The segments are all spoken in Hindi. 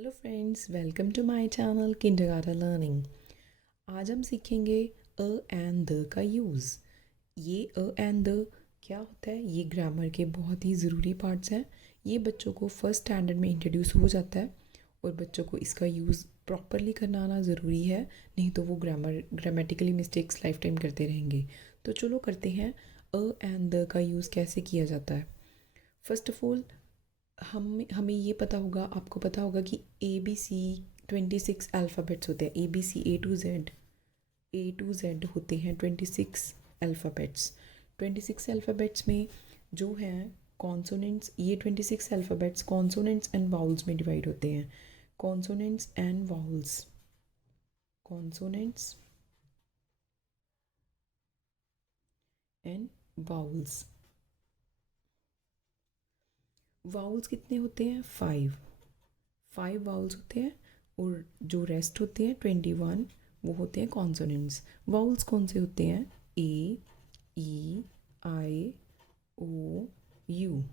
Hello friends, welcome to my channel kindergarten learning. आज हम सीखेंगे अ एंड द का यूज़। ये अ एंड द क्या होता है, ये ग्रामर के बहुत ही ज़रूरी पार्ट्स हैं। ये बच्चों को फर्स्ट स्टैंडर्ड में इंट्रोड्यूस हो जाता है और बच्चों को इसका यूज़ प्रॉपरली करना आना ज़रूरी है, नहीं तो वो ग्रामेटिकली मिस्टेक्स लाइफ टाइम करते रहेंगे। तो चलो करते हैं अ एंड द का यूज़ कैसे किया जाता है। फर्स्ट ऑफ ऑल हमें ये पता होगा, आपको पता होगा कि ABC 26 अल्फ़ाबेट्स होते हैं। ABC A to Z होते हैं 26 अल्फ़ाबेट्स। 26 अल्फ़ाबेट्स में जो हैं कॉन्सोनेंट्स, ये 26 अल्फ़ाबेट्स कॉन्सोनेंट्स एंड वाउल्स में डिवाइड होते हैं। Consonants and vowels, consonants and vowels. Vowels कितने होते हैं? 5 वाउल्स होते हैं और जो रेस्ट होते हैं 21 वो होते हैं कॉन्सोनेंट्स। वाउल्स कौन से होते हैं? ए, ई, आई, ओ, यू,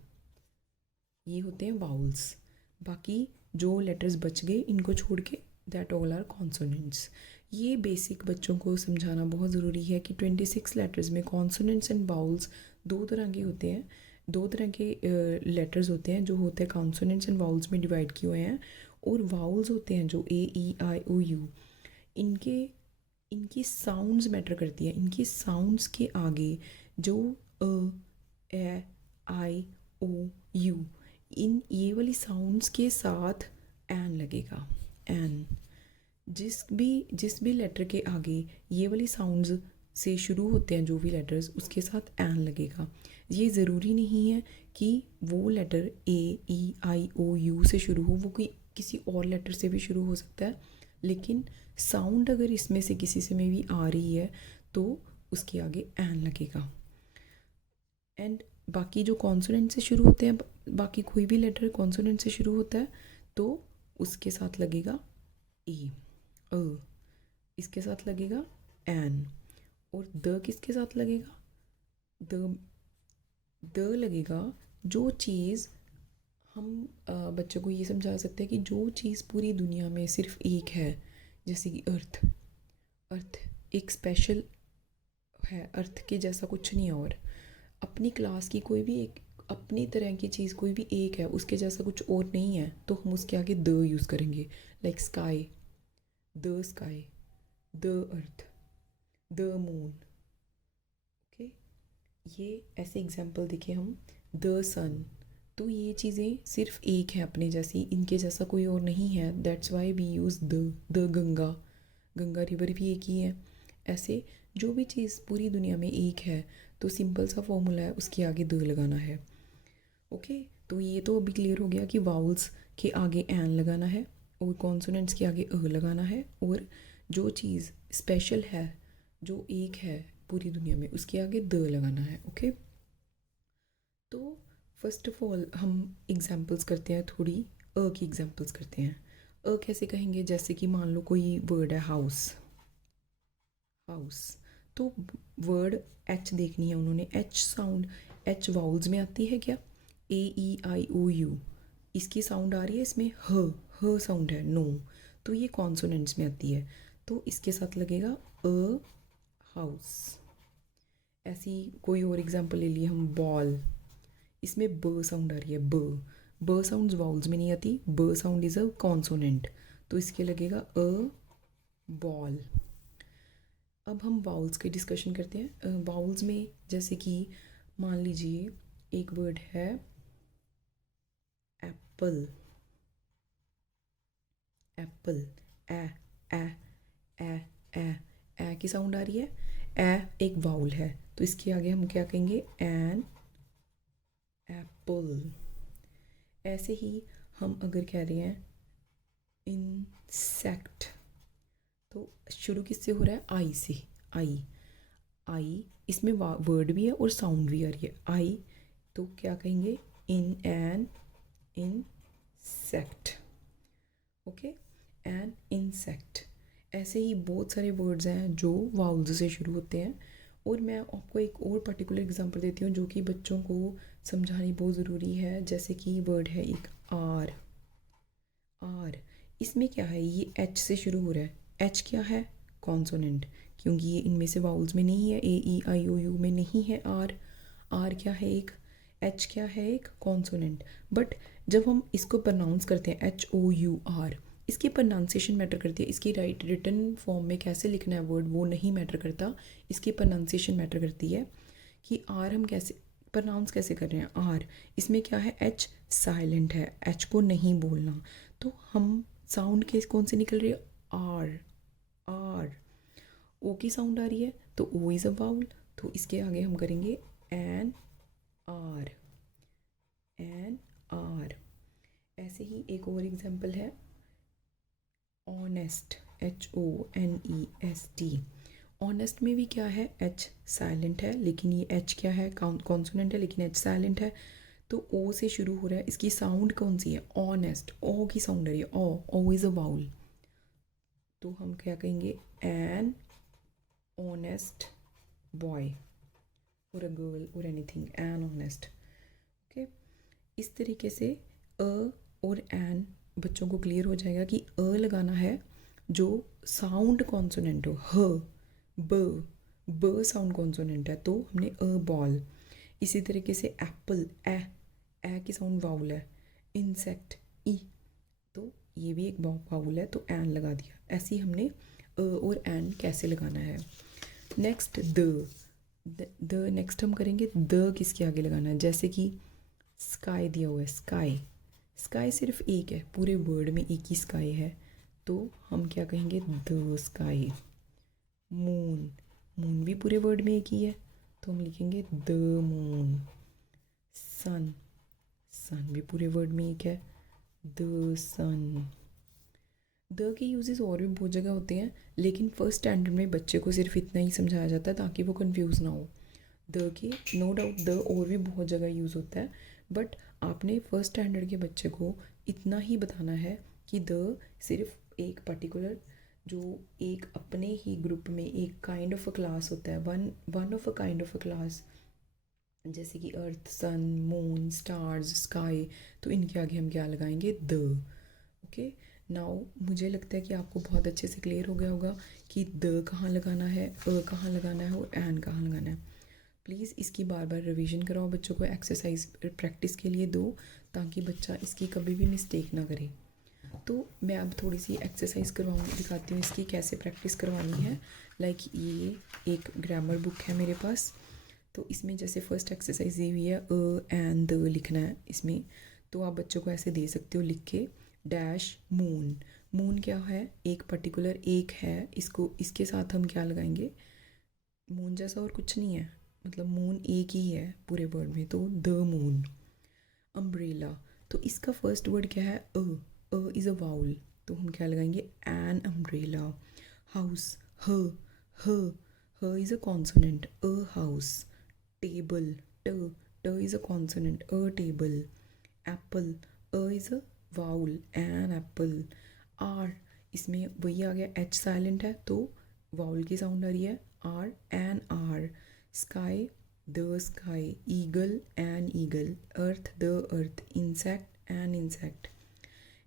ये होते हैं वाउल्स। बाकी जो लेटर्स बच गए इनको छोड़ के दैट ऑल आर कॉन्सोनेंट्स। ये बेसिक बच्चों को समझाना बहुत ज़रूरी है कि 26 लेटर्स में कॉन्सोनेंट्स एंड वाउल्स दो तरह के होते हैं। दो तरह के लेटर्स होते हैं जो होते हैं कॉन्सोनेंट्स एंड वाउल्स में डिवाइड किए हुए हैं, और वाउल्स होते हैं जो A E I O U। इनके इनकी साउंड्स मैटर करती है। इनकी साउंड्स के आगे जो ए, आई, ओ, यू, इन ये वाली साउंड्स के साथ एन लगेगा। एन, जिस भी लेटर के आगे ये वाली साउंड्स से शुरू होते हैं, जो भी लेटर्स, उसके साथ एन लगेगा। ये ज़रूरी नहीं है कि वो letter A E I O U से शुरू हो, वो कोई किसी और लेटर से भी शुरू हो सकता है, लेकिन साउंड अगर इसमें से किसी से में भी आ रही है तो उसके आगे एन लगेगा। एंड बाकी जो कॉन्सोनेंट से शुरू होते हैं, बाकी कोई भी लेटर कॉन्सोनेंट से शुरू होता है तो उसके साथ लगेगा ए, अ, इसके साथ लगेगा एन, और द किसके साथ लगेगा? द द लगेगा जो चीज़ हम बच्चों को ये समझा सकते हैं कि जो चीज़ पूरी दुनिया में सिर्फ एक है, जैसे कि अर्थ। अर्थ एक स्पेशल है, अर्थ के जैसा कुछ नहीं है। और अपनी क्लास की कोई भी एक अपनी तरह की चीज़ कोई भी एक है, उसके जैसा कुछ और नहीं है, तो हम उसके आगे द यूज़ करेंगे। Like sky, the sky, the earth, the moon. Okay, ये ऐसे एग्जाम्पल देखे हम। द सन, तो ये चीज़ें सिर्फ एक है अपने जैसी, इनके जैसा कोई और नहीं है। That's why we use the Ganga, Ganga river भी एक ही है। ऐसे जो भी चीज़ पूरी दुनिया में एक है, तो सिंपल सा फॉर्मूला है, उसके आगे द लगाना है। ओके, तो ये तो अभी क्लियर हो गया कि वाउल्स के आगे एन लगाना है और कॉन्सोनेंट्स के आगे अ लगाना है, और जो चीज़ स्पेशल है, जो एक है पूरी दुनिया में, उसके आगे द लगाना है। ओके, तो फर्स्ट ऑफ ऑल हम एग्जांपल्स करते हैं, थोड़ी अ की एग्जांपल्स करते हैं। अ कैसे कहेंगे? जैसे कि मान लो कोई वर्ड है हाउस, हाउस, तो वर्ड एच देखनी है उन्होंने। एच साउंड, एच वाउल्स में आती है क्या? A E I O U, इसकी साउंड आ रही है इसमें? ह साउंड है? नो। तो ये कॉन्सोनेंट्स में आती है, तो इसके साथ लगेगा अ हाउस। ऐसी कोई और एग्जांपल ले लिए हम, बॉल, इसमें ब साउंड आ रही है, ब साउंड वाउल्स में नहीं आती, ब साउंड इज़ अ कॉन्सोनेंट, तो इसके लगेगा अ बॉल। अब हम वाउल्स की डिस्कशन करते हैं। वाउल्स में जैसे कि मान लीजिए एक वर्ड है एप्पल, एप्पल, ए ए ए ए ए की साउंड आ रही है। ए एक वाउल है, तो इसके आगे हम क्या कहेंगे? An apple. ऐसे ही हम अगर कह रहे हैं इंसेक्ट, तो शुरू किससे हो रहा है? आई से। आई, आई, इसमें वर्ड भी है और साउंड भी आ रही है, आई, तो क्या कहेंगे? In an insect. Okay, an insect. ऐसे ही बहुत सारे वर्ड्स हैं जो वाउल्स से शुरू होते हैं। और मैं आपको एक और पर्टिकुलर एग्जांपल देती हूँ जो कि बच्चों को समझानी बहुत ज़रूरी है। जैसे कि वर्ड है एक आर, आर, इसमें क्या है, ये एच से शुरू हो रहा है। एच क्या है, कॉन्सोनेंट, क्योंकि ये इनमें से वाउल्स में नहीं है, ए ई आई ओ यू में नहीं है। आर, आर क्या है एक, एच क्या है एक कॉन्सोनेंट। बट जब हम इसको प्रोनाउंस करते हैं एच ओ यू आर, इसकी प्रोनाउंसिएशन मैटर करती है। इसकी राइट रिटन फॉर्म में कैसे लिखना है वर्ड वो नहीं मैटर करता, इसकी प्रोनाउंसिएशन मैटर करती है कि आर हम कैसे प्रोनाउंस कैसे कर रहे हैं। आर, इसमें क्या है, एच साइलेंट है, एच को नहीं बोलना, तो हम साउंड के कौन से निकल रही है, आर। आर, ओ की साउंड आ रही है तो ओ इज़ अ वाउल, तो इसके आगे हम करेंगे एन आर, एन आर। ऐसे ही एक और एग्जांपल है honest, H O N E S T. Honest में भी क्या है, एच साइलेंट है, लेकिन ये एच क्या है, कॉन्सोनेंट है लेकिन एच साइलेंट है, तो ओ से शुरू हो रहा है। इसकी साउंड कौन सी है, ऑनेस्ट, ओ की साउंड आ रही है, ओ इज़ अ वाउल, तो हम क्या कहेंगे, एन ऑनेस्ट बॉय और अ गर्ल और एनीथिंग, एन ऑनेस्ट। ओके, इस तरीके से अ और एन बच्चों को क्लियर हो जाएगा कि अ लगाना है जो साउंड कॉन्सोनेंट हो, ह ब साउंड कॉन्सोनेंट है तो हमने अ बॉल। इसी तरीके से एप्पल, ए की साउंड वाउल है। इंसेक्ट, ई, तो ये भी एक वाउल है तो एन लगा दिया। ऐसे ही हमने अ और एन कैसे लगाना है। नेक्स्ट द नेक्स्ट हम करेंगे द किसके आगे लगाना है, जैसे कि स्काई दिया हुआ है, स्काई, स्काई सिर्फ एक है, पूरे वर्ड में एक ही स्काई है, तो हम क्या कहेंगे, द स्काई। मून, मून भी पूरे वर्ड में एक ही है, तो हम लिखेंगे द मून। सन, सन भी पूरे वर्ड में एक है, द सन। द के यूजेस और भी बहुत जगह होते हैं, लेकिन फर्स्ट स्टैंडर्ड में बच्चे को सिर्फ इतना ही समझाया जाता है ताकि वो कंफ्यूज ना हो। द के नो डाउट द और भी बहुत जगह यूज़ होता है, बट आपने फर्स्ट स्टैंडर्ड के बच्चे को इतना ही बताना है कि द सिर्फ एक पर्टिकुलर, जो एक अपने ही ग्रुप में एक काइंड ऑफ अ क्लास होता है, one of a kind of a class, जैसे कि अर्थ, सन, मून, स्टार्स, स्काई, तो इनके आगे हम क्या लगाएंगे, द। ओके, नाउ मुझे लगता है कि आपको बहुत अच्छे से क्लियर हो गया होगा कि द कहाँ लगाना है, अ कहाँ लगाना है और एन कहाँ लगाना है। प्लीज़ इसकी बार बार रिवीजन कराओ, बच्चों को एक्सरसाइज प्रैक्टिस के लिए दो, ताकि बच्चा इसकी कभी भी मिस्टेक ना करे। तो मैं अब थोड़ी सी एक्सरसाइज दिखाती हूँ इसकी कैसे प्रैक्टिस करवानी है। लाइक ये एक ग्रामर बुक है मेरे पास, तो इसमें जैसे फर्स्ट एक्सरसाइज दी हुई है अ एंड द लिखना है इसमें, तो आप बच्चों को ऐसे दे सकते हो लिख के, डैश मून। मून क्या है, एक पर्टिकुलर एक है, इसको इसके साथ हम क्या लगाएंगे, मून जैसा और कुछ नहीं है, मतलब मून एक ही है पूरे वर्ड में, तो द मून। अम्ब्रेला, तो इसका फर्स्ट वर्ड क्या है, अ इज़ अ वाउल, तो हम क्या लगाएंगे, an umbrella. House, h h h is a consonant, a house. Table, t t is a consonant, a table. Apple, a is a vowel, an apple. R, इसमें वही आ गया, एच साइलेंट है तो वाउल की साउंड आ रही है, R, an R. Sky, the sky. Eagle, an eagle. Earth, the earth. Insect, an insect.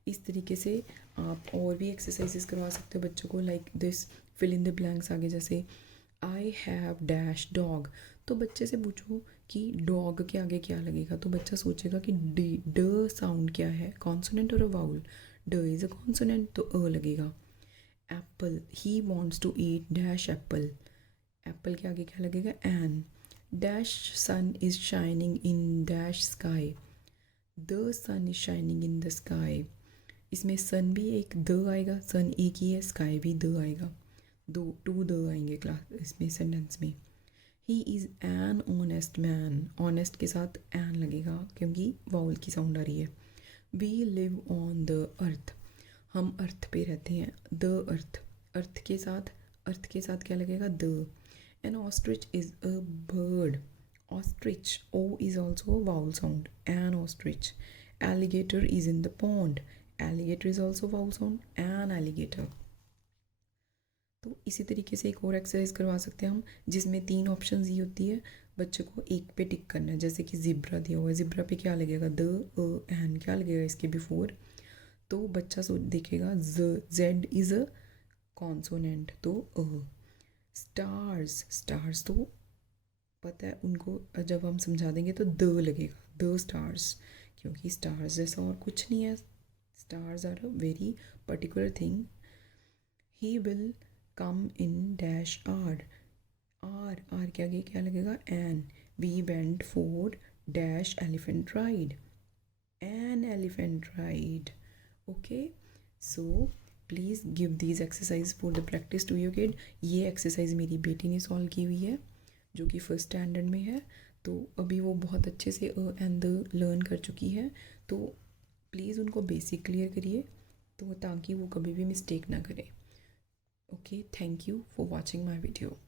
इस तरीके से आप और भी एक्सरसाइजेस करवा सकते हो बच्चों को, like this, fill in the blanks आगे जैसे आई हैव डैश डॉग, तो बच्चे से पूछो कि डॉग के आगे क्या लगेगा, तो बच्चा सोचेगा कि डी ड साउंड क्या है, कॉन्सोनेंट और a vowel, d is a consonant तो अ लगेगा। Apple, he wants to eat dash apple, apple के आगे क्या लगेगा, an. Dash sun is shining in dash sky, the sun is shining in the sky. इसमें सन भी एक द आएगा, सन एक ही है, स्काई भी द आएगा, दो टू द आएंगे क्लास इसमें सेंटेंस में। He is an honest man, honest के साथ एन लगेगा क्योंकि वाउल की साउंड आ रही है। We live on the earth, हम अर्थ पे रहते हैं, द अर्थ, अर्थ के साथ क्या लगेगा, the. An ostrich is a bird, ostrich, O is also a vowel sound, an ostrich. Alligator is in the pond, alligator is also vowel sound, an alligator. तो इसी तरीके से एक और एक्सरसाइज करवा सकते हैं हम, जिसमें 3 ऑप्शन दी होती है, बच्चे को एक पे टिक करना है, जैसे कि जिब्रा दिया हुआ है, जिब्रा पे क्या लगेगा, द, अ, एन क्या लगेगा इसके बिफोर, तो बच्चा देखेगा जेड इज़ अ कॉन्सोनेंट, तो अ। स्टार्स, स्टार्स तो पता है उनको, जब हम समझा देंगे तो द लगेगा, द स्टार्स, क्योंकि स्टार्स जैसा और कुछ नहीं है। Stars are a very particular thing. He will come in dash hour, hour hour के आगे क्या लगेगा, an. We went for dash elephant ride, an elephant ride. Okay, so please give these exercise for the practice to your kid. ये एक्सरसाइज मेरी बेटी ने सॉल्व की हुई है जो कि फर्स्ट स्टैंडर्ड में है, तो अभी वो बहुत अच्छे से अ एंड द लर्न कर चुकी है। तो प्लीज़ उनको बेसिक क्लियर करिए, तो ताकि वो कभी भी मिस्टेक ना करे। Okay, thank you for watching my video.